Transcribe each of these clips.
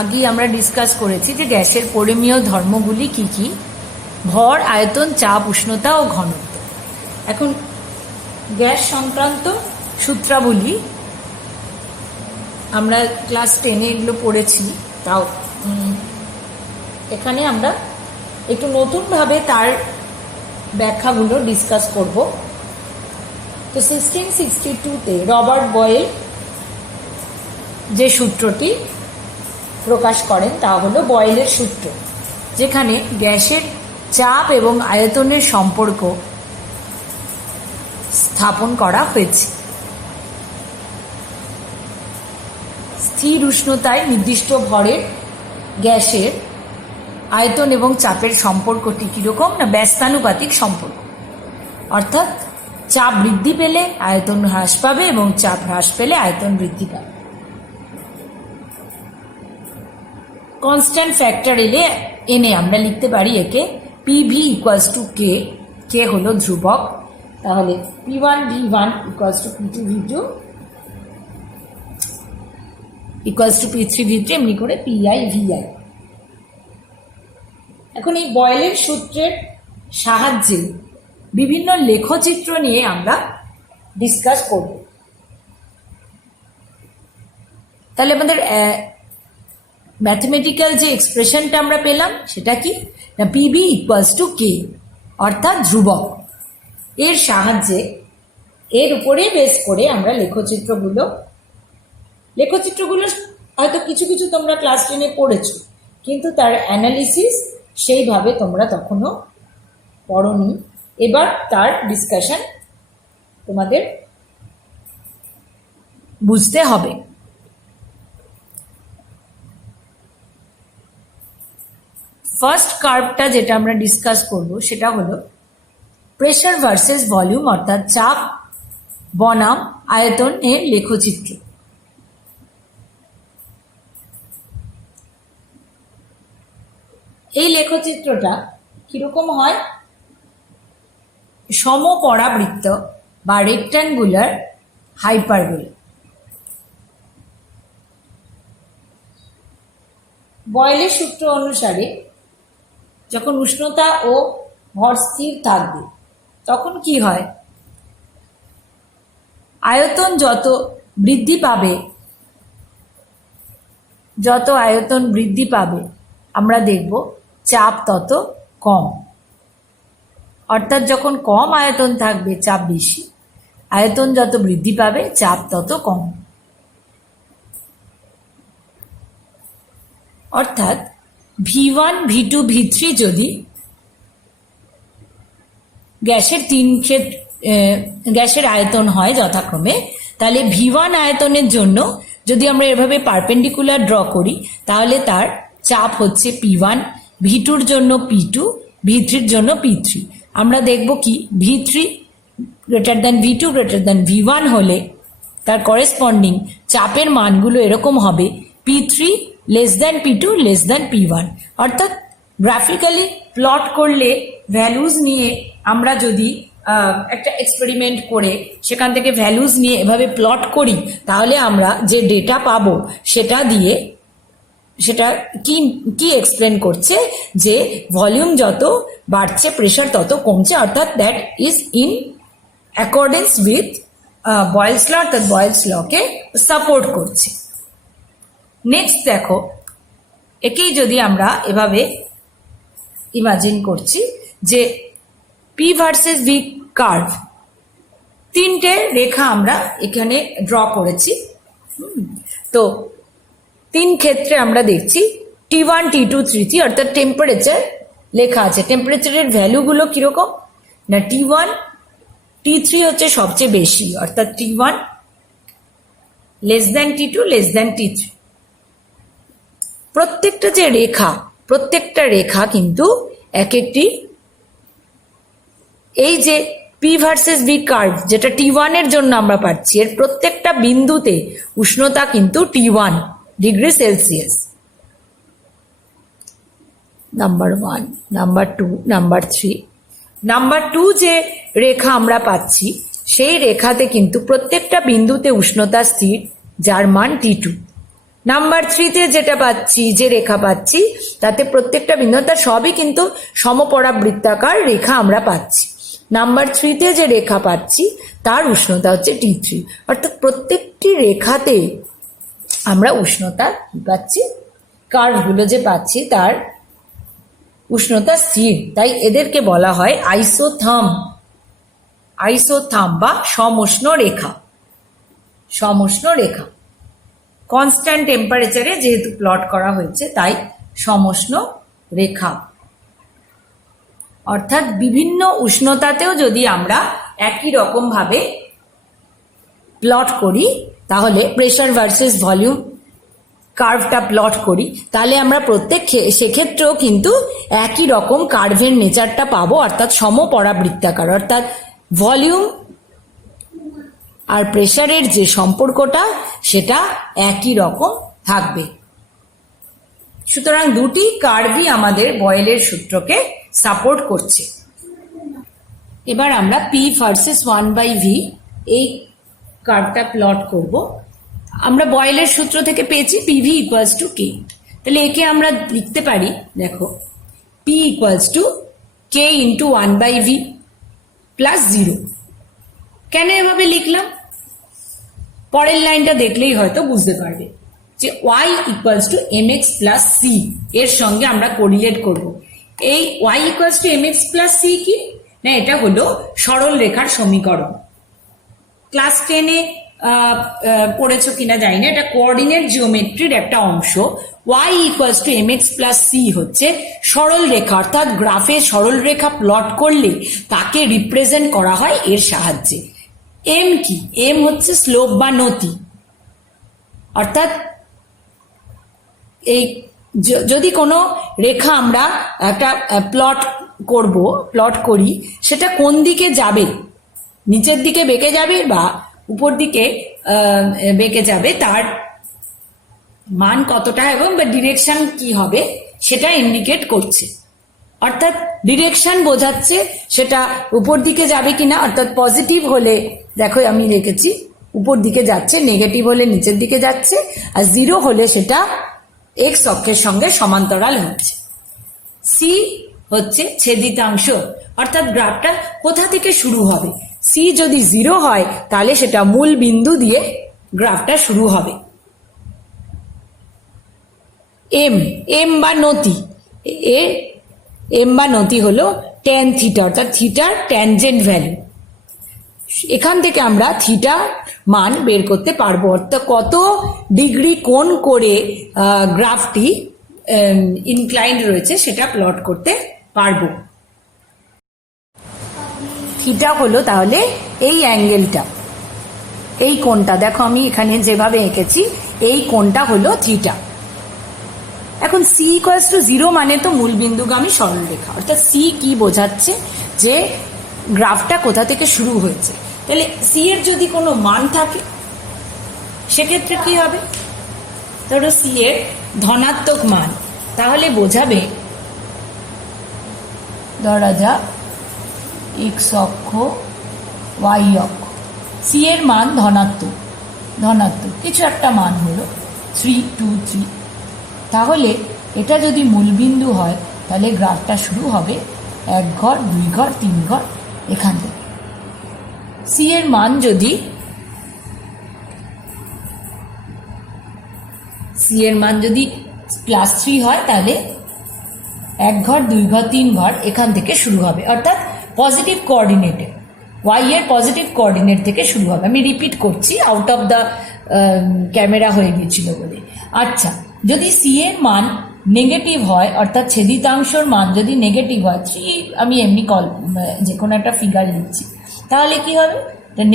আগেই আমরা ডিসকাস করেছি যে গ্যাসের পরিমেয় ধর্মগুলি কি কি, ভর, আয়তন, চাপ, উষ্ণতা ও ঘনত্ব। এখন গ্যাস সংক্রান্ত সূত্রাবলী আমরা ক্লাস 10-এ এগুলো পড়েছি, তাও এখানে আমরা একটু নতুনভাবে তার ব্যাখ্যাগুলো ডিসকাস করব। তো 1662-তে রবার্ট বয়েল যে সূত্রটি প্রকাশ করেন তা হলো বয়েলের সূত্র, যেখানে গ্যাসের চাপ এবং আয়তনের সম্পর্ক স্থাপন করা হয়েছে। স্থির উষ্ণতায় নির্দিষ্ট ভরের গ্যাসের আয়তন এবং চাপের সম্পর্কটি কীরকম না ব্যস্তানুপাতিক সম্পর্ক, অর্থাৎ চাপ বৃদ্ধি পেলে আয়তন হ্রাস পাবে এবং চাপ হ্রাস পেলে আয়তন বৃদ্ধি পাবে। কনস্ট্যান্ট ফ্যাক্টর এনে আমরা লিখতে পারি একে পিভি ইকুয়ালস টু কে, কে হলো ধ্রুবক, তাহলে P1 V1 equals to P2 V2 equals to P3 V3, এমনি করে PI VI। এখন এই বয়েলের সূত্রের সাহায্যে বিভিন্ন লেখচিত্র নিয়ে আমরা ডিসকাস করব। তাহলে আমাদের ম্যাথমেটিক্যাল যে এক্সপ্রেশনটা আমরা পেলাম সেটা কি না পিবি ইকুয়ালস টু কে, অর্থাৎ ধ্রুবক। এর সাহায্যে এর উপরে বেস করে আমরা লেখচিত্রগুলো হয়তো কিছু কিছু তোমরা ক্লাস 10-এ পড়েছো, কিন্তু তার অ্যানালিসিস সেইভাবে তোমরা তখনও পড়োনি। এবার তার ডিসকাশন তোমাদের বুঝতে হবে। ফার্স্ট কার্ভটা যেটা আমরা ডিসকাস করব সেটা হলো প্রেশার ভার্সেস ভলিউম, অর্থাৎ চাপ বনাম আয়তন এর লেখচিত্র। এই লেখচিত্রটা কিরকম হয়, সমপরাবৃত্ত বা রেক্ট্যাঙ্গুলার হাইপারবোলা। বয়েলের সূত্র অনুসারে যখন উষ্ণতা ও ভর স্থির থাকবে তখন কি হয়, আয়তন যত আয়তন বৃদ্ধি পাবে আমরা দেখব চাপ তত কম। অর্থাৎ যখন কম আয়তন থাকবে চাপ বেশি, আয়তন যত বৃদ্ধি পাবে চাপ তত কম। অর্থাৎ V1 V2 V3 যদি গ্যাসের আয়তন হয় যথাক্রমে, তাহলে V1 আয়তনের জন্য যদি আমরা এভাবে পারপেন্ডিকুলার ড্র করি তাহলে তার চাপ হচ্ছে P1, V2-র জন্য P2, V3-র জন্য P3। আমরা দেখব কি V3 greater than V2 greater than V1 হলে তার করেসপন্ডিং চাপের মানগুলো এরকম হবে P3 less than P2 less than P1। অর্থাৎ গ্রাফিক্যালি প্লট করলে ভ্যালুজ নিয়ে আমরা যদি একটা এক্সপেরিমেন্ট করে সেখান থেকে ভ্যালুজ নিয়ে এভাবে প্লট করি তাহলে আমরা যে ডেটা পাবো সেটা দিয়ে সেটা কি এক্সপ্লেন করছে যে ভলিউম যত বাড়ছে প্রেশার তত কমছে, অর্থাৎ that is in accordance with Boyle's law, অর্থাৎ বয়েলস লকে সাপোর্ট করছে। নেক্সট দেখো, একেই যদি আমরা এভাবে ইমাজিন করছি যে পি ভার্সেস ভি কার্ভ, তিনটে রেখা আমরা এখানে ড্র করেছি। তো তিন ক্ষেত্রে আমরা দেখছি T1 T2 T3, অর্থাৎ টেম্পারেচার লেখা আছে। টেম্পারেচারের ভ্যালুগুলো কিরকম না T1 T3 হচ্ছে সবচেয়ে বেশি, অর্থাৎ T1 less than T2 less than T3। প্রত্যেকটা রেখা কিন্তু এক একটি, এই যে পি ভার্সেস ভি কার্ভ যেটা T1 এর জন্য আমরা পাচ্ছি, এর প্রত্যেকটা বিন্দুতে উষ্ণতা কিন্তু T1 degree Celsius. Number 1, number 2, number 3। Number 2 যে রেখা আমরা পাচ্ছি সেই রেখাতে কিন্তু প্রত্যেকটা বিন্দুতে উষ্ণতা স্থির, যার মান T2। নাম্বার 3-তে যেটা পাচ্ছি, যে রেখা পাচ্ছি, তাতে প্রত্যেকটা বিন্দু তার সবই কিন্তু সমপরাবৃত্তাকার রেখা আমরা পাচ্ছি। নাম্বার 3-তে যে রেখা পাচ্ছি তার উষ্ণতা হচ্ছে T3, অর্থাৎ প্রত্যেকটি রেখাতে আমরা উষ্ণতা পাচ্ছি, কার্ভগুলো যে পাচ্ছি তার উষ্ণতা স্থির। তাই এদেরকে বলা হয় আইসোথার্ম বা সমউষ্ণ রেখা। সমউষ্ণ রেখা কনস্ট্যান্ট টেম্পারেচারে যেহেতু প্লট করা হয়েছে তাই সমউষ্ণ রেখা। অর্থাৎ বিভিন্ন উষ্ণতাতেও যদি আমরা একই রকম ভাবে প্লট করি, তাহলে প্রেসার ভার্সেস ভলিউম কার্ভটা প্লট করি, তাহলে আমরা সেক্ষেত্রেও কিন্তু একই রকম কার্ভের নেচারটা পাবো, অর্থাৎ সমপরাবৃত্তাকার। অর্থাৎ ভলিউম আর প্রেসারের যে সম্পর্কটা সেটা একই রকম থাকবে। সুতরাং দুটি কার্ভই আমাদের বয়েলের সূত্রকে সাপোর্ট করছে। এবার আমরা P ভার্সেস 1/v এই কার্ভটা প্লট করব। আমরা বয়েলের সূত্র থেকে পেয়েছি PV ইকুয়ালস টু K। তাহলে একে আমরা লিখতে পারি, দেখো, P equals to K into 1/v plus 0। কেন এভাবে লিখলাম? পরের লাইনটা দেখলেই হয়তো বুঝতে পারবে যে y equals to mx plus c এর সঙ্গে আমরা কোরিলেট করব। এই y equals to mx plus c কি না, এটা হলো সরল রেখার সমীকরণ। ক্লাস 10-এ পড়েছো কিনা জানি না, এটা কোঅর্ডিনেট জিওমেট্রির একটা অংশ। y equals to mx plus c হচ্ছে সরল রেখা, অর্থাৎ গ্রাফে সরল রেখা প্লট করলে তাকে রিপ্রেজেন্ট করা হয় এর সাহায্যে। m কি? m হচ্ছে স্লোপ বা নতি। অর্থাৎ এই যদি কোনো রেখা আমরা একটা প্লট করি, সেটা কোন দিকে যাবে, নিচের দিকে বেঁকে যাবে বা উপর দিকে বেঁকে যাবে, তার মান কতটা এবং বা ডিরেকশন কি হবে সেটা ইন্ডিকেট করছে। অর্থাৎ ডিরেকশন বোঝাচ্ছে সেটা উপর দিকে যাবে কিনা। অর্থাৎ পজিটিভ হলে দেখো আমি লিখেছি উপর দিকে যাচ্ছে, নেগেটিভ হলে নিচের দিকে যাচ্ছে, আর 0 হলে সেটা এক্স অক্ষের সঙ্গে সমান্তরাল হচ্ছে। সি হচ্ছে ছেদিতাংশ, অর্থাৎ গ্রাফটা কোথা থেকে শুরু হবে। সি যদি 0 হয় তাহলে সেটা মূল বিন্দু দিয়ে গ্রাফটা শুরু হবে। এম বা নতি, এম বা নতি হলো ট্যান থিটা, অর্থাৎ থিটার ট্যানজেন্ট ভ্যালু। এখান থেকে আমরা থিটা মান বের করতে পারবো, অর্থাৎ কত ডিগ্রি কোণ করে গ্রাফটি ইনক্লাইন্ড রয়েছে সেটা প্লট করতে পারবো। থিটা হলো তাহলে এই অ্যাঙ্গেলটা, এই কোণটা, দেখো আমি এখানে যেভাবে এঁকেছি এই কোণটা হলো থিটা। এখন c ইকুয়ালস টু 0 মানে তো মূল বিন্দুগামী সরলরেখা, অর্থাৎ c কি বোঝাচ্ছে যে গ্রাফটা কোথা থেকে শুরু হয়েছে। তাহলে c এর যদি কোনো মান থাকে সেক্ষেত্রে কি হবে, ধরো c এর ধনাত্মক মান, তাহলে বোঝাবে ধরা যাক x অক্ষ y অক্ষ, c এর মান ধনাত্মক কিছু একটা মান হলো 3 2 3। তাহলে এটা যদি মূলবিন্দু হয় তাহলে গ্রাফটা শুরু হবে 1 ঘর 2 ঘর 3 ঘর এখান থেকে। সি এর মান যদি +3 হয় তাহলে 1 ঘর 2 ঘর 3 ঘর এখান থেকে শুরু হবে, অর্থাৎ পজিটিভ কোঅর্ডিনেটে, y এর পজিটিভ কোঅর্ডিনেট থেকে শুরু হবে। আমি রিপিট করছি, আউট অফ দ্য ক্যামেরা হয়ে গিয়েছিল বলে। আচ্ছা, যদি সি এর মান নেগেটিভ হয়, অর্থাৎ ছেদিতাংশর মান যদি নেগেটিভ হয়, 3 আমি এমনি যে কোনো একটা ফিগার লিখছি, তাহলে কি হবে,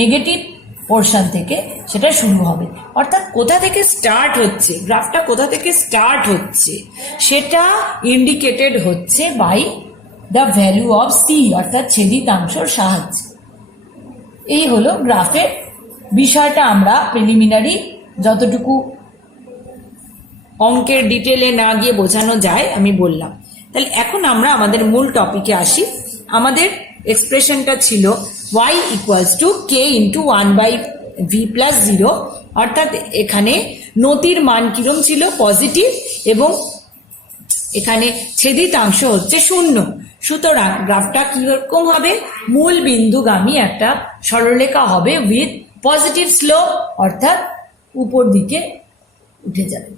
নেগেটিভ পোর্শন থেকে সেটা শুরু হবে। অর্থাৎ কোথা থেকে স্টার্ট হচ্ছে, গ্রাফটা কোথা থেকে স্টার্ট হচ্ছে সেটা ইন্ডিকেটেড হচ্ছে by the value of C, অর্থাৎ ছেদিতাংশর সাহায্যে। এই হলো গ্রাফের বিষয়টা। আমরা প্রিলিমিনারি যতটুকু অঙ্কের ডিটেলে না গিয়ে বোঝানো যায় আমি বললাম। তাহলে এখন আমরা আমাদের মূল টপিকে আসি। আমাদের এক্সপ্রেশনটা ছিল y equals two k into 1/v plus 0, অর্থাৎ এখানে নতির মান কিরম ছিল, পজিটিভ, এবং এখানে ছেদিতাংশ হচ্ছে 0। সুতরাং গ্রাফটা কিরকম হবে, মূল বিন্দুগামী একটা সরলরেখা হবে উইথ পজিটিভ স্লোপ, অর্থাৎ উপর দিকে উঠে যাবে।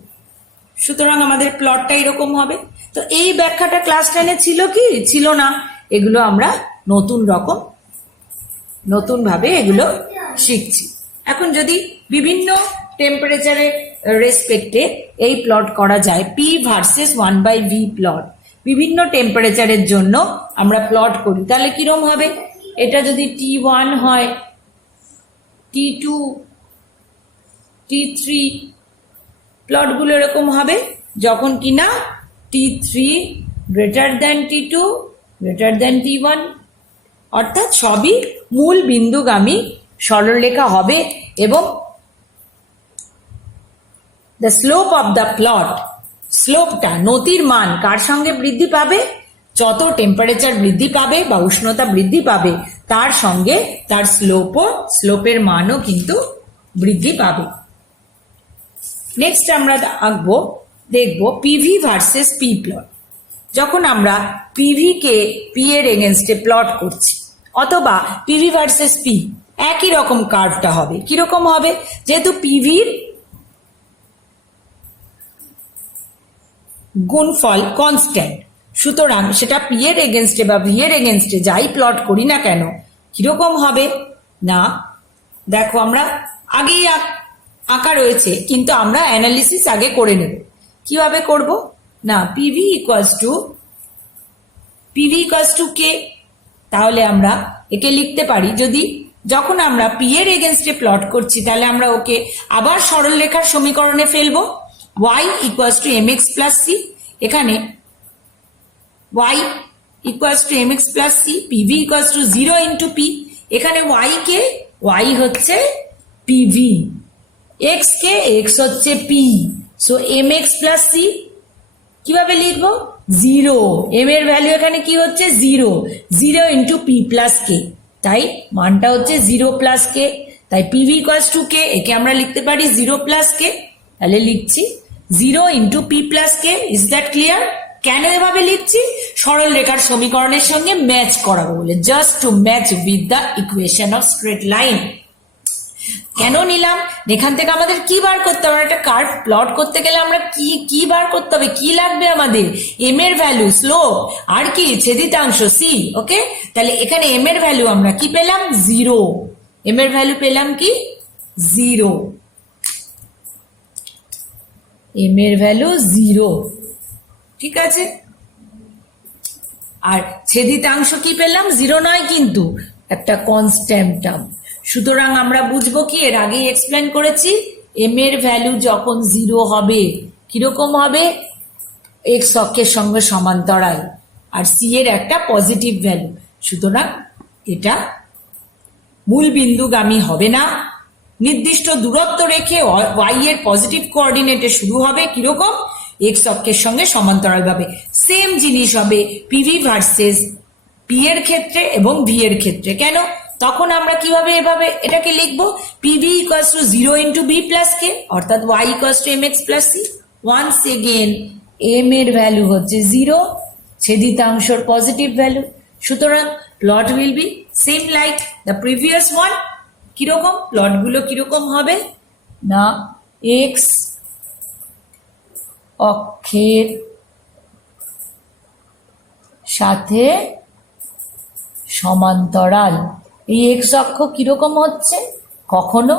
সুতরাং আমাদের প্লটটা এরকম হবে। তো এই ব্যাখ্যাটা ক্লাস 10-এ ছিল কি ছিল না, এগুলো আমরা নতুন ভাবে এগুলো শিখছি। এখন যদি বিভিন্ন টেম্পারেচারের রেসপেক্টে এই প্লট করা যায়, পি ভার্সেস 1/v প্লট, বিভিন্ন টেম্পারেচারের জন্য আমরা প্লট করি, তাহলে কিরম হবে? এটা যদি T1 হয়, T2, T3, প্লটগুলো এরকম হবে যখন কিনা T3 greater than T2 greater than T1, অর্থাৎ সবই মূল বিন্দুগামী সরলরেখা হবে। এবং the slope of the plot, স্লোপটা নতির মান কার সঙ্গে বৃদ্ধি পাবে? যত টেম্পারেচার বৃদ্ধি পাবে বা উষ্ণতা বৃদ্ধি পাবে তার সঙ্গে তার স্লোপের মানও কিন্তু বৃদ্ধি পাবে। নেক্সট আমরা দেখব পিভি ভার্সেস পি প্লট। যখন আমরা পিভি কে পি এর এগেনস্টে প্লট করছি, অথবা পিভি ভার্সেস পি, একই রকম কার্ভটা হবে। কিরকম হবে? যেহেতু পিভির গুণফল কনস্ট্যান্ট, সুতরাং সেটা পি এর এগেনস্টে বা ভি এর এগেনস্টে যাই প্লট করি না কেন, কিরকম হবে না, দেখো আমরা আগেই আঁকা রয়েছে, কিন্তু আমরা অ্যানালিসিস আগে করে নেব। কিভাবে করব না, পিভি ইকুয়ালস টু কে, তাহলে আমরা একে লিখতে পারি, যখন আমরা পি এর এগেনস্টে প্লট করছি তাহলে আমরা ওকে আবার সরল রেখার সমীকরণে ফেলবো, y equals to mx plus C. এখানে y equals to mx plus C, PV equals to 0 into P. এখানে y হচ্ছে পিভি, x হচ্ছে P, so mx plus C কিভাবে লিখবো? 0, m এর ভ্যালু এখানে কি হচ্ছে? 0 ইন্টু পি প্লাস কে, তাই মানটা হচ্ছে 0 প্লাস কে, তাই পিভি ইকুয়ালস টু কে, একে আমরা লিখতে পারি 0 প্লাস কে। তাহলে লিখছি 0 into P plus K. Is that clear? কেন এভাবে লিখছি? সরল রেখার সমীকরণের সঙ্গে ম্যাচ করাবো বলে, just to match with the equation of straight line. কেন নিলাম? এখান থেকে আমাদের কি বার করতে হবে? একটা কার্ভ প্লট করতে গেলে আমরা কি বার করতে হবে? কি লাগবে আমাদের? এম এর ভ্যালু, স্লোপ, আর কি ছেদিতাংশ সি। ওকে, তাহলে এখানে এম এর ভ্যালু আমরা কি পেলাম? 0। এম এর ভ্যালু পেলাম কি? 0। এম এর ভ্যালু 0, ঠিক আছে। আর ছেদিতাংশ কি পেলাম? 0 নয়, কিন্তু একটা কনস্ট্যান্ট টার্ম। সুতরাং আমরা বুঝবো কি, এর আগেই এক্সপ্লেন করেছি, এম এর ভ্যালু যখন 0 হবে কিরকম হবে? এক্স অক্ষের সঙ্গে সমান্তরাল, আর সি এর একটা পজিটিভ ভ্যালু, সুতরাং এটা মূল বিন্দুগামী হবে না। নির্দিষ্ট দূরত্ব রেখে ওয়াই এর পজিটিভ কোঅর্ডিনেটে শুরু হবে, কিরকম? এক্স অক্ষের সঙ্গে সমান্তরাল ভাবে। সেম জিনিস হবে পিভি ভার্সেস পি এর ক্ষেত্রে এবং ভি এর ক্ষেত্রে। কেন? তখন আমরা কিভাবে এটাকে লিখবো? PV equals to 0 into B plus K, অর্থাৎ Y equals to M X plus C. Once again M এর ভ্যালু হচ্ছে 0, ছেদিতাংশর পজিটিভ ভ্যালু, সুতরাং plot will be same like the previous one. কিরকম প্লটগুলো কিরকম হবে না, এক্স অক্ষের সাথে সমান্তরাল। এই এক্স অক্ষ কিরকম হচ্ছে? কখনো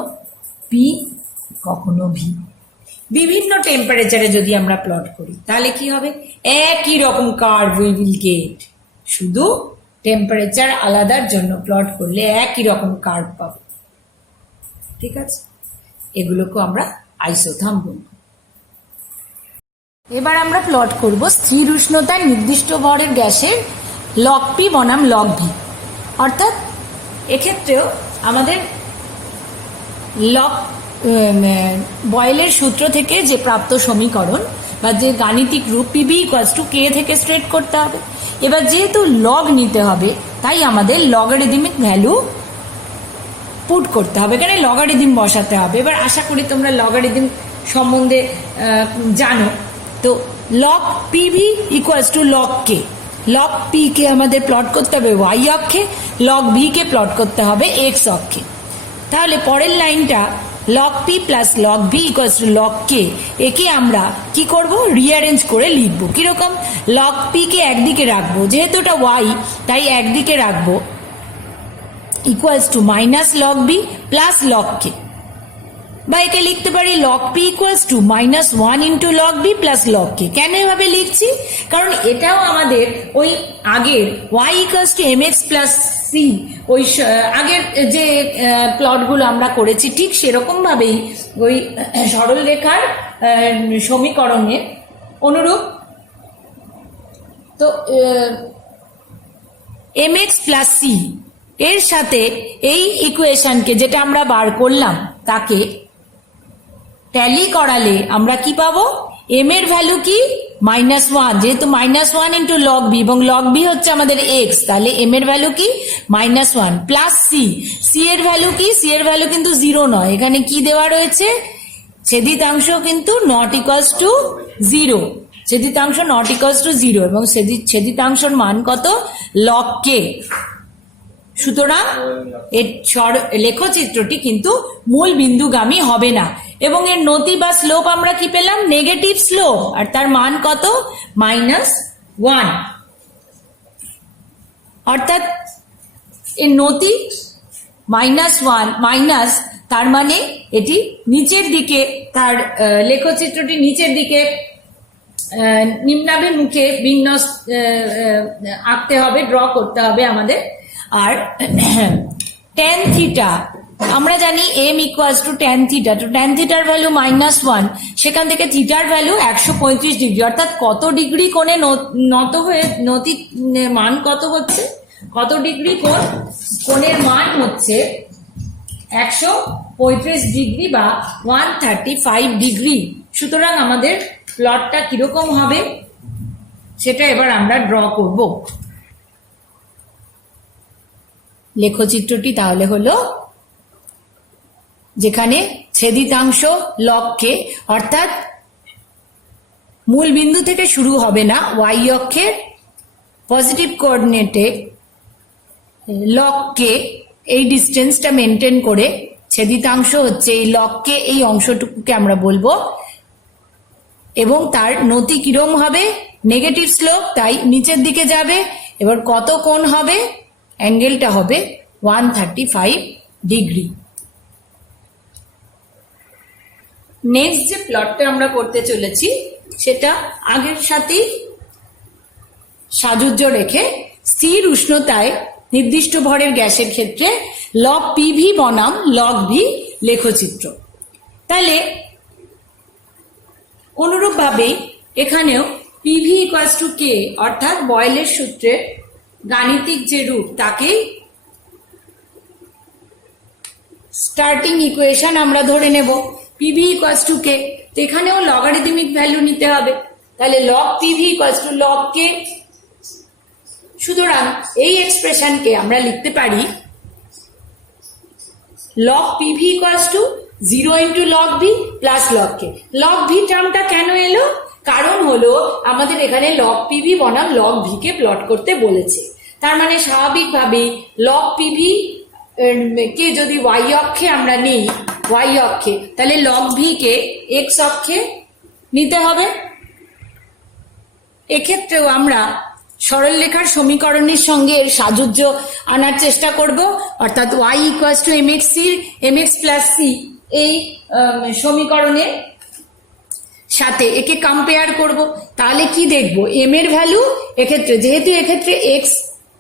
পি, কখনো ভি। বিভিন্ন টেম্পারেচারে যদি আমরা প্লট করি তাহলে কি হবে? একই রকম কার্ভ উই উইল গেট, শুধু টেম্পারেচার আলাদার জন্য প্লট করলে একই রকম কার্ভ পাবো, ঠিক আছে। এগুলোকে আমরা আইসোথার্ম বলবো। এবার আমরা প্লট করব স্থির উষ্ণতায় নির্দিষ্ট ভরের গ্যাসের লগ পি বনাম লগ ভি। অর্থাৎ এক্ষেত্রেও আমাদের বয়েলের সূত্র থেকে যে প্রাপ্ত সমীকরণ বা যে গাণিতিক রূপ পিভি ইকুয়ালস টু কে থেকে স্ট্রেট করতে হবে। এবার যেহেতু লগ নিতে হবে তাই আমাদের লগারিদমিক ভ্যালু পুট করতে হবে, এখানে লগারিদম বসাতে হবে। এবার আশা করি তোমরা লগারিদম সম্বন্ধে জানো। তো log PV equals to log K, log P K আমাদের প্লট করতে হবে ওয়াই অক্ষে, লগ ভি কে প্লট করতে হবে এক্স অক্ষে। তাহলে পরের লাইনটা log P plus log V equals to log K, একে আমরা কি করব, রিঅ্যারেঞ্জ করে লিখবো। কিরকম, লগ পি কে একদিকে রাখবো, যেহেতু এটা ওয়াই তাই একদিকে রাখবো, equals to minus log B plus log K, বা একে লিখতে পারি log P equals to minus one into log B plus log K. কেন এভাবে লিখছি, কারণ এটাও আমাদের ওই আগের Y equals to M X plus C, ওই আগের যে প্লটগুলো আমরা করেছি ঠিক সেরকম ভাবেই ওই সরল রেখার সমীকরণের অনুরূপ। তো এম এক্স প্লাস সি এর সাথে এই ইকুয়েশনকে যেটা আমরা বার করলাম তাকে ট্যালি করালে আমরা কি পাবো, এম এর ভ্যালু কি -1, যেহেতু -1 ইন্টু লগ বি এবং লগ বি হচ্ছে আমাদের এক্স, তাহলে এম এর ভ্যালু কি -1 প্লাস সি, সি এর ভ্যালু কি, সি এর ভ্যালু কিন্তু 0 নয়, এখানে কি দেওয়া রয়েছে, ছেদিতাংশ কিন্তু নট ইকুয়ালস টু 0, ছেদিতাংশ নট ইকুয়ালস টু 0 এবং ছেদিতাংশের মান কত, লগ কে। সুতরাং এর লেখচিত্রটি কিন্তু মূল বিন্দুগামী হবে না এবং এর নতি বা স্লোপ আমরা কি পেলাম, নেগেটিভ স্লোপ, আর তার মান কত, -1, অর্থাৎ এর নতি -1 মাইনাস, তার মানে এটি নিচের দিকে, তার লেখচিত্রটি নিচের দিকে নিম্নাভিমুখে বিন্যাস আঁকতে হবে, ড্র করতে হবে আমাদের। আর tan থিটা আমরা জানি m equals to tan theta, তো tan থিটার ভ্যালু -1, সেখান থেকে থিটার ভ্যালু 135 ডিগ্রি, অর্থাৎ কত ডিগ্রি কোণে নত হয়ে নতি মান কত হচ্ছে, কত ডিগ্রি কোণের মান হচ্ছে 135 ডিগ্রি বা 135 ডিগ্রি। সুতরাং আমাদের প্লটটা কিরকম হবে সেটা এবার আমরা ড্র করব। লেখচিত্রটি তাহলে হলো, যেখানে ছেদিতাংশ লগ কে, অর্থাৎ মূল বিন্দু থেকে শুরু হবে না, ওয়াই অক্ষের পজিটিভ কোঅর্ডিনেটে লগ কে এই ডিস্টেন্সটা মেনটেন করে, ছেদিতাংশ হচ্ছে এই লগ কে, এই অংশটুকুকে আমরা বলবো, এবং তার নতি কিরম হবে, নেগেটিভ স্লোপ, তাই নিচের দিকে যাবে। এবার কত কোণ হবে, অ্যাঙ্গেলটা হবে 135 ডিগ্রি। নেক্সট যে প্লটটা আমরা করতে চলেছি সেটা আগের সাথেই সাযুজ্য রেখে স্থির উষ্ণতায় নির্দিষ্ট ভরের গ্যাসের ক্ষেত্রে লগ পিভি বনাম লগ ভি লেখচিত্র। তাহলে অনুরূপভাবেই এখানেও পিভি ইকুয়ালস টু কে, অর্থাৎ বয়েলের সূত্রের গাণিতিক যে রূপ তাকেই স্টার্টিং ইকুয়েশন আমরা ধরে নেব, পিভি ইকুয়ালস টু কে। তো এখানেও লগারিদমিক ভ্যালু নিতে হবে, তাহলে log PV equals to log K. সুতরাং এই এক্সপ্রেশনকে আমরা লিখতে পারি log PV equals to 0 into log V plus log K. Log V টার্মটা কেন এলো, কারণ হলো আমাদের এখানে লগ পিভি বনাম লগ ভি কে প্লট করতে বলেছে, তার মানে স্বাভাবিকভাবেই লগ পিভি কে যদি ওয়াই অক্ষে আমরা নিই, ওয়াই অক্ষে, তাহলে লগ ভি কে এক্স অক্ষে নিতে হবে। এক্ষেত্রেও আমরা সরল রেখার সমীকরণের সঙ্গে এর সাযুজ্য আনার চেষ্টা করব, অর্থাৎ Y equals to M X plus C, এই সমীকরণের সাথে একে কম্পেয়ার করব। তাহলে কি দেখব, এম এর ভ্যালু এক্ষেত্রে, যেহেতু এক্ষেত্রে এক্স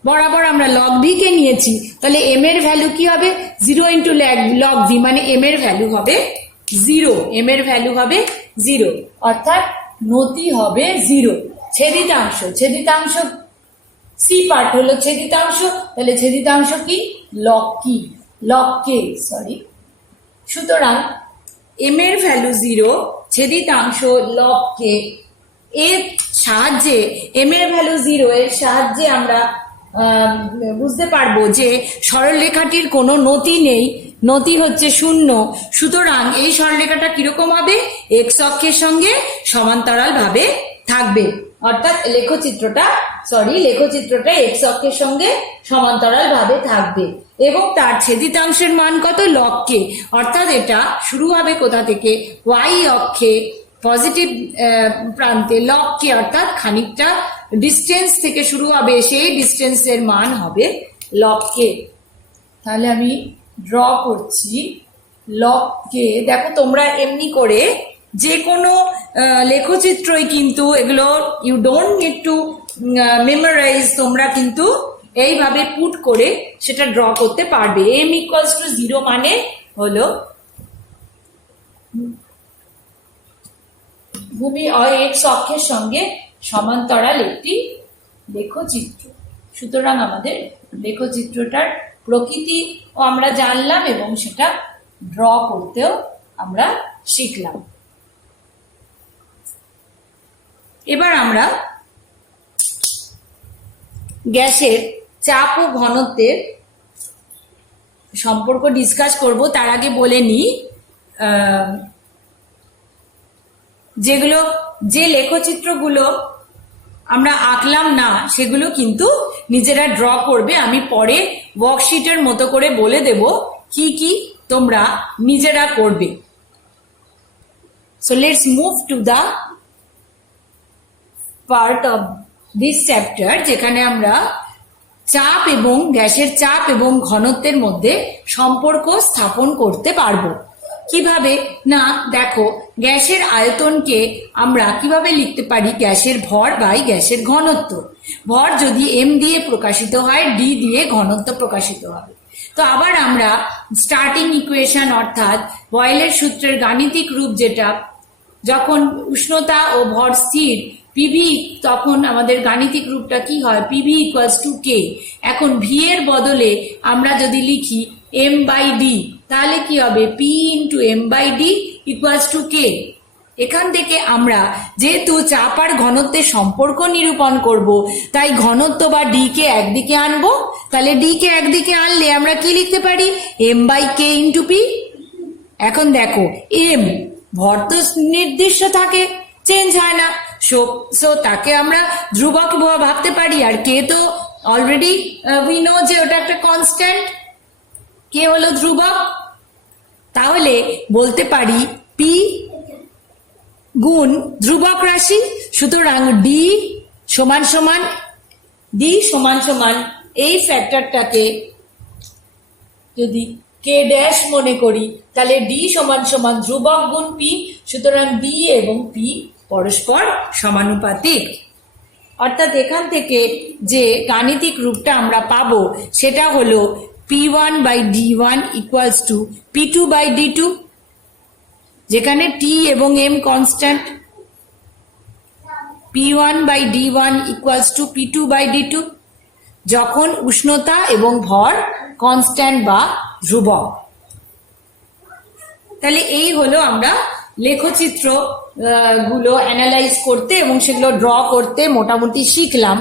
বরাবর আমরা লগ ভি কে নিয়েছি, তাহলে এম এর ভ্যালু কি হবে, 0 ইন্টু লগ ভি, মানে এম এর ভ্যালু হবে 0, এম এর ভ্যালু হবে 0, অর্থাৎ নতি হবে 0। ছেদিতাংশ সি পার্ট হলো ছেদিতাংশ, তাহলে ছেদিতাংশ কি, লগ কে, সরি। সুতরাং এম এর ভ্যালু 0, ছেদিতাংশ লগ কে, এর সাহায্যে এম এর ভ্যালু 0 এর সাহায্যে আমরা বুঝতে পারবো যে সরল রেখাটির কোনো নতি নেই, নতি হচ্ছে 0, সুতরাং এই সরলরেখাটা কিরকম হবে? এক্স অক্ষের সঙ্গে সমান্তরাল ভাবে থাকবে, অর্থাৎ লেখচিত্রটা এক্স অক্ষের সঙ্গে সমান্তরাল ভাবে থাকবে এবং তার ছেদিতাংশের মান কত? লগ কে, অর্থাৎ এটা শুরু হবে কোথা থেকে? ওয়াই অক্ষে পজিটিভ প্রান্তে লগ কে, অর্থাৎ খানিকটা ডিস্টেন্স থেকে শুরু হবে, সেই ডিস্টেন্সের মান হবে লগ কে। তাহলে আমি ড্র করছি লগ কে। দেখো তোমরা এমনি করে যে কোনো লেখচিত্রই কিন্তু এগুলো you don't need to memorise, তোমরা কিন্তু এইভাবে পুট করে সেটা ড্র করতে পারবে। m = 0 মানে হলো ভূমি এক্স অক্ষের সঙ্গে সমান্তরাল একটি লেখচিত্র। সুতরাং আমাদের লেখচিত্রটার প্রকৃতি আমরা জানলাম এবং সেটা ড্র করতেও আমরা শিখলাম। এবার আমরা গ্যাসের চাপ ও ঘনত্বের সম্পর্ক ডিসকাস করব। তার আগে বলে নিই, যে লেখচিত্রগুলো আমরা আঁকলাম না সেগুলো কিন্তু নিজেরা ড্র করবে। আমি পরে ওয়ার্কশিটের মতো করে বলে দেব কি কি তোমরা নিজেরা করবে। So let's move to the part of this chapter, যেখানে আমরা চাপ এবং গ্যাসের চাপ এবং ঘনত্বের মধ্যে সম্পর্ক স্থাপন করতে পারবো। কিভাবে না, দেখো গ্যাসের আয়তনকে আমরা কিভাবে লিখতে পারি? গ্যাসের ভর বাই গ্যাসের ঘনত্ব। ভর যদি m দিয়ে প্রকাশিত হয়, d দিয়ে ঘনত্ব প্রকাশিত হবে। তো আবার আমরা স্টার্টিং ইকুয়েশন অর্থাৎ বয়েলের সূত্রের গাণিতিক রূপ, যেটা যখন উষ্ণতা ও ভর স্থির পিভি, তখন আমাদের গাণিতিক রূপটা কি হয়? PV = k। এখন ভি এর বদলে আমরা যদি লিখি m/d, তাহলে কি হবে? p × m/d = k। এখান থেকে আমরা যেহেতু চাপ আর ঘনত্বের সম্পর্ক নিরূপণ করব, তাই ঘনত্ব বা d কে একদিকে আনবো। তাহলে d কে একদিকে আনলে আমরা কি লিখতে পারি? m/k × p। এখন দেখো m ভর তো নির্দিষ্ট থাকে, চেঞ্জ হয় না, সো তাকে আমরা ধ্রুবক ভাবতে পারি। আর কে তো অলরেডি উই নো যে ওটা একটা কনস্ট্যান্ট, কে হলো ধ্রুবক। তাহলে বলতে পারি p গুণ ধ্রুবক রাশি। সুতরাং d সমান এই ফ্যাক্টরটাকে যদি k ড্যাশ মনে করি, তাহলে d সমান ধ্রুবক গুণ p। সুতরাং d এবং p পরস্পর সমানুপাতিক। অর্থাৎ এখান থেকে যে গাণিতিক রূপটা আমরা পাবো সেটা হলো p1/d1 = p2/d2, যেখানে t এবং m কনস্ট্যান্ট। p1/d1 = p2/d2 যখন উষ্ণতা এবং ভর কনস্ট্যান্ট বা ধ্রুবক। তাহলে এই হলো আমরা লেখচিত্র গুলো অ্যানালাইজ করতে এবং সেগুলো ড্র করতে মোটামুটি শিখলাম।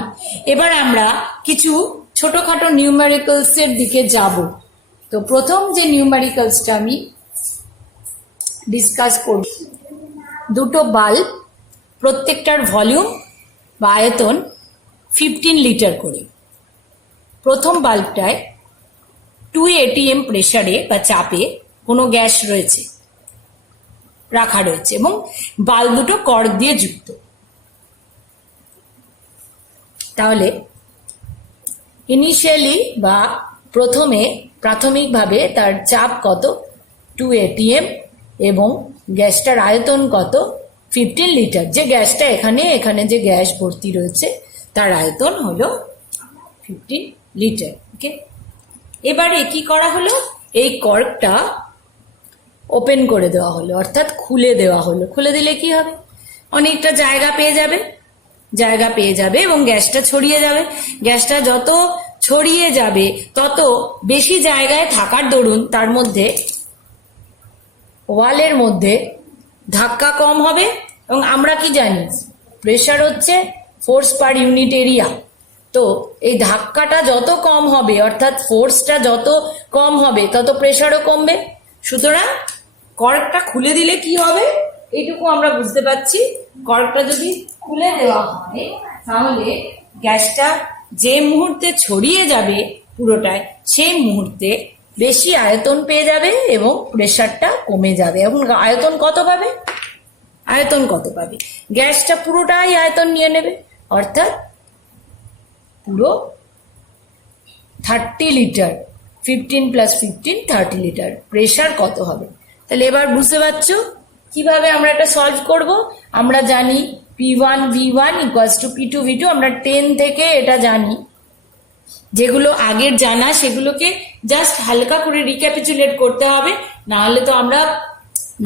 এবার আমরা কিছু ছোটখাটো নিউমেরিক্যালস এর দিকে যাব। তো প্রথম যে নিউমেরিক্যালসটা আমি ডিসকাস করব, দুটো বাল্ব, প্রত্যেকটার ভলিউম বা আয়তন 15 লিটার করে। প্রথম বাল্বটায় 2 atm প্রেসারে বা চাপে কোনো গ্যাস রাখা রয়েছে এবং বাল্ব দুটো কর্ড দিয়ে যুক্ত। তাহলে ইনিশিয়ালি বা প্রাথমিকভাবে তার চাপ কত? 2 atm এবং গ্যাসটার আয়তন কত? 15 লিটার। যে গ্যাসটা এখানে যে গ্যাস ভর্তি রয়েছে তার আয়তন হলো 15 লিটার। ওকে, এবারে কি করা হলো? এই কর্কটা ওপেন করে দেওয়া হলো, অর্থাৎ খুলে দেওয়া হলো। খুলে দিলে কি হবে? অনেকটা জায়গা পেয়ে যাবে এবং গ্যাসটা ছড়িয়ে যাবে। গ্যাসটা যত ছড়িয়ে যাবে তত বেশি জায়গায় থাকার দরুন তার মধ্যে ওয়ালের মধ্যে ধাক্কা কম হবে। এবং আমরা কি জানি? প্রেসার হচ্ছে ফোর্স পার ইউনিট এরিয়া। তো এই ধাক্কাটা যত কম হবে অর্থাৎ ফোর্সটা যত কম হবে তত প্রেসারও কমবে। সুতরাং কর্কটা খুলে দিলে কি হবে এইটুকু আমরা বুঝতে পারছি। কর্কটা যদি খুলে দেওয়া হয় তাহলে গ্যাসটা যে মুহূর্তে ছড়িয়ে যাবে পুরোটায় সেই মুহূর্তে বেশি আয়তন পেয়ে যাবে এবং প্রেসারটা কমে যাবে। এখন আয়তন কত পাবে? আয়তন কত পাবে? গ্যাসটা পুরোটাই আয়তন নিয়ে নেবে, অর্থাৎ পুরো 30 লিটার, 15 + 15 30 লিটার। প্রেসার কত হবে? তাহলে এবার বুঝতে পারছো কিভাবে আমরা এটা সলভ করব। আমরা জানি P1 V1 = P2 V2, আমরা 10 থেকে এটা জানি। যেগুলো আগের জানা সেগুলোকে জাস্ট হালকা করে রিক্যাপিচুলেট করতে হবে, না হলে তো আমরা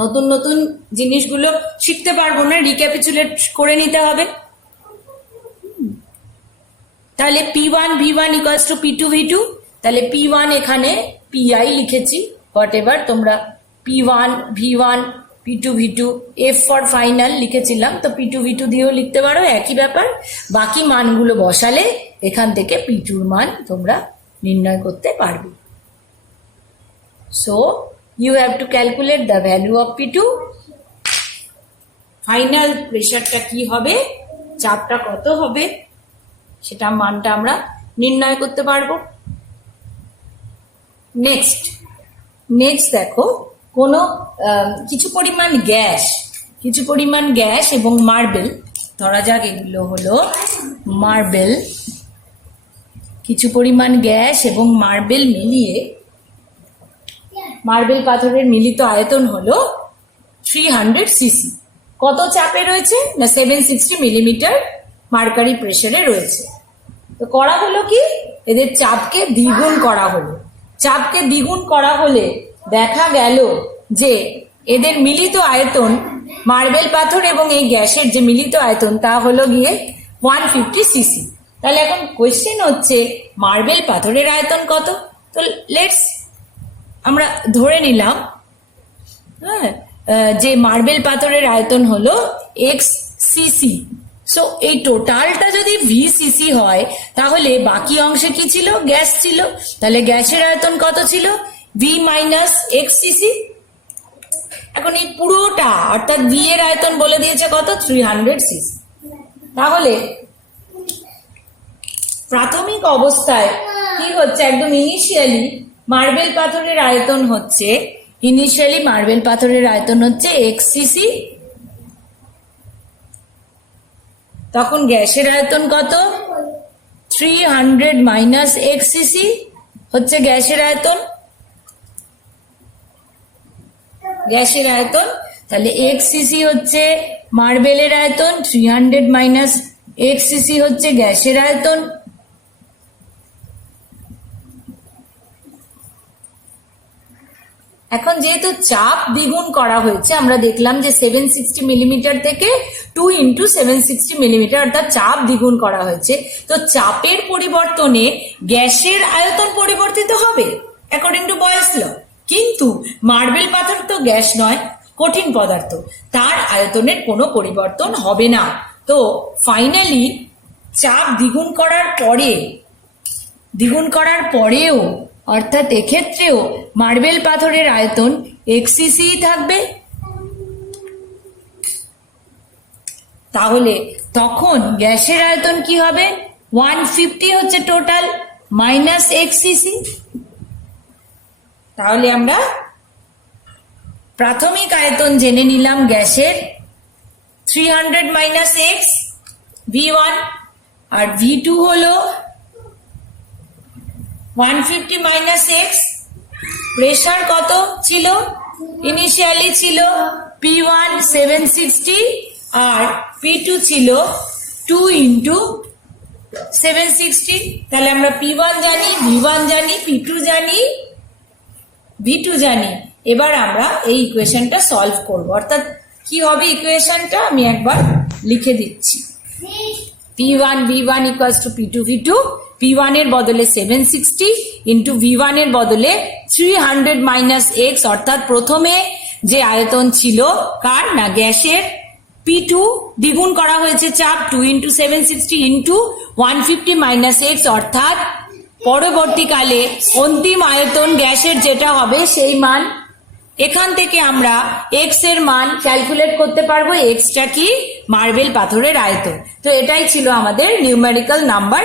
নতুন নতুন জিনিসগুলো শিখতে পারবো না, রিক্যাপিচুলেট করে নিতে হবে। তাহলে P1 V1 = P2 V2, তাহলে P1 এখানে PI লিখেছি, হোয়াট এভার তোমরা P1 V1 P2 V2 F for final লিখেছিলাম, তো P2 V2 দিয়েও লিখতে পারো, একই ব্যাপার। বাকি মানগুলো বসালে এখান থেকে P2 মান তোমরা নির্ণয় করতে পারবে। So you have to calculate the value of P2। Final প্রেসারটা কি হবে, চাপটা কত হবে, সেটা মানটা আমরা নির্ণয় করতে পারবো। নেক্সট দেখো, কোনো কিছু পরিমাণ গ্যাস এবং মার্বেল, ধরা যাক এগুলো হলো মার্বেল, কিছু পরিমাণ গ্যাস এবং মার্বেল মিলিয়ে মার্বেল পাথরের মিলিত আয়তন হলো 300 সিসি। কত চাপে রয়েছে না 760 মিলিমিটার মার্কারি প্রেসারে রয়েছে। তো করা হলো কি, এদের চাপকে দ্বিগুণ করা হলো। চাপকে দ্বিগুণ করা হলে দেখা গেল যে এদের মিলিত আয়তন, মার্বেল পাথর এবং এই গ্যাসের যে মিলিত আয়তন তা হলো গিয়ে 150 সিসি। তাহলে এখন কোয়েশ্চেন হচ্ছে মার্বেল পাথরের আয়তন কত। তো লেটস আমরা ধরে নিলাম যে মার্বেল পাথরের আয়তন হলো x সিসি। সো এই টোটালটা যদি VCC হয় তাহলে বাকি অংশে কি ছিল, গ্যাস ছিল। তাহলে গ্যাসের আয়তন কত ছিল, V - x সিসি। এখন এই পুরোটা অর্থাৎ V এর আয়তন বলে দিয়েছে কত, 300 সিসি। তাহলে প্রাথমিক অবস্থায় কি হচ্ছে, একদম ইনিশিয়ালি মার্বেল পাথরের আয়তন হচ্ছে x সিসি। তখন গ্যাসের আয়তন কত, 300 - x সিসি হচ্ছে গ্যাসের আয়তন। তাহলে x সিসি হচ্ছে মার্বেলের আয়তন, 300 - x সিসি হচ্ছে গ্যাসের আয়তন। এখন যেহেতু চাপ দ্বিগুণ করা হয়েছে, আমরা দেখলাম যে 760 মিলিমিটার থেকে 2 × 760 মিলিমিটার, অর্থাৎ চাপ দ্বিগুণ করা হয়েছে। তো চাপের পরিবর্তনে গ্যাসের আয়তন পরিবর্তিত হবে অ্যাকর্ডিং টু বয়েলস ল। কিন্তু মার্বেল পাথর তো গ্যাস নয়, কঠিন পদার্থ, তার আয়তনের কোনো পরিবর্তন হবে না। তো ফাইনালি চাপ দ্বিগুণ করার পরেও অর্থাৎ এক্ষেত্রেও মার্বেল পাথরের আয়তন x সিসি থাকবে। তাহলে তখন গ্যাসের আয়তন কি হবে, 150 হচ্ছে টোটাল - x সিসি। তাহলে আমরা প্রাথমিক আয়তন জেনে নিলাম গ্যাসের 300 - x V1, আর V2 হলো 150 - x। প্রেসার কত ছিল, ইনিশিয়ালি ছিল P1 760 আর P2 ছিল 2 × 760। তাহলে আমরা P1 জানি, V1 জানি, P2 জানি, V2 জানি। এবার আমরা এই ইকুয়েশনটা সলভ করব। অর্থাৎ কি হবে ইকুয়েশনটা আমি একবার লিখে দিচ্ছি। P1 V1 = P2 V2, P1 এর বদলে 760 ইন্টু V1 এর বদলে 300 - x, অর্থাৎ প্রথমে যে আয়তন ছিল কার না গ্যাসের P2 দ্বিগুণ করা হয়েছে চাপ 2 ইন্টু 760 ইন্টু 150 মাইনাস এক্স, অর্থাৎ পরবর্তীকালে অন্তিম আয়তন গ্যাসের যেটা হবে সেই মান। এখান থেকে আমরা এক্স এর মান ক্যালকুলেট করতে পারবো। এক্সটা কি? মার্বেল পাথরের আয়তন। তো এটাই ছিল আমাদের নিউমেরিক্যাল নাম্বার